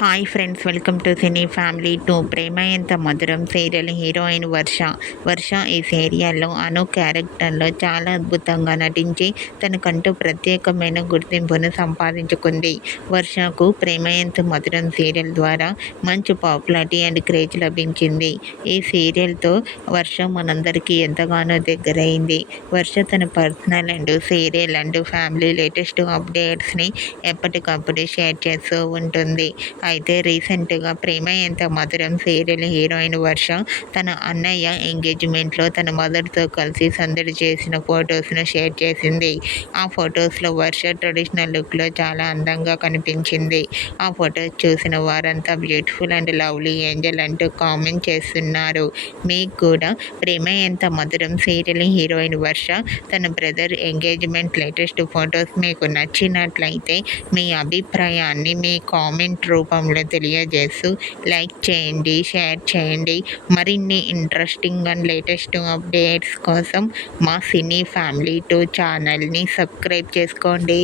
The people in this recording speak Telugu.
Hi friends, welcome to cine family 2. ప్రేమ ఎంత మధురం సీరియల్ హీరోయిన్ వర్ష ఈ సీరియల్లో అను క్యారెక్టర్లో చాలా అద్భుతంగా నటించి తనకంటూ ప్రత్యేకమైన గుర్తింపును సంపాదించుకుంది. వర్షకు ప్రేమ ఎంత మధురం సీరియల్ ద్వారా మంచి పాపులారిటీ అండ్ క్రేజ్ లభించింది. ఈ సీరియల్తో వర్ష మనందరికీ ఎంతగానో దగ్గరైంది. వర్ష తన personal and serial and family latest అప్డేట్స్ని ఎప్పటికప్పుడు షేర్ చేస్తూ ఉంటుంది. అయితే రీసెంట్గా ప్రేమ ఎంత మధురం సీరియల్ హీరోయిన్ వర్ష తన అన్నయ్య ఎంగేజ్మెంట్లో తన మదర్తో కలిసి సందడి చేసిన ఫొటోస్ను షేర్ చేసింది. ఆ ఫొటోస్లో వర్ష ట్రెడిషనల్ లుక్లో చాలా అందంగా కనిపించింది. ఆ ఫొటోస్ చూసిన వారంతా బ్యూటిఫుల్ అండ్ లవ్లీ ఏంజల్ అంటూ కామెంట్ చేస్తున్నారు. మీకు కూడా ప్రేమ ఎంత మధురం సీరియల్ హీరోయిన్ వర్ష తన బ్రదర్ ఎంగేజ్మెంట్ లేటెస్ట్ ఫొటోస్ మీకు నచ్చినట్లయితే మీ అభిప్రాయాన్ని మీ కామెంట్ రూపంలో తెలియజేస్తూ లైక్ చేయండి, షేర్ చేయండి. మరిన్ని ఇంట్రెస్టింగ్ అండ్ లేటెస్ట్ అప్డేట్స్ కోసం మా సినీ ఫ్యామిలీ 2 ఛానల్ని సబ్స్క్రైబ్ చేసుకోండి.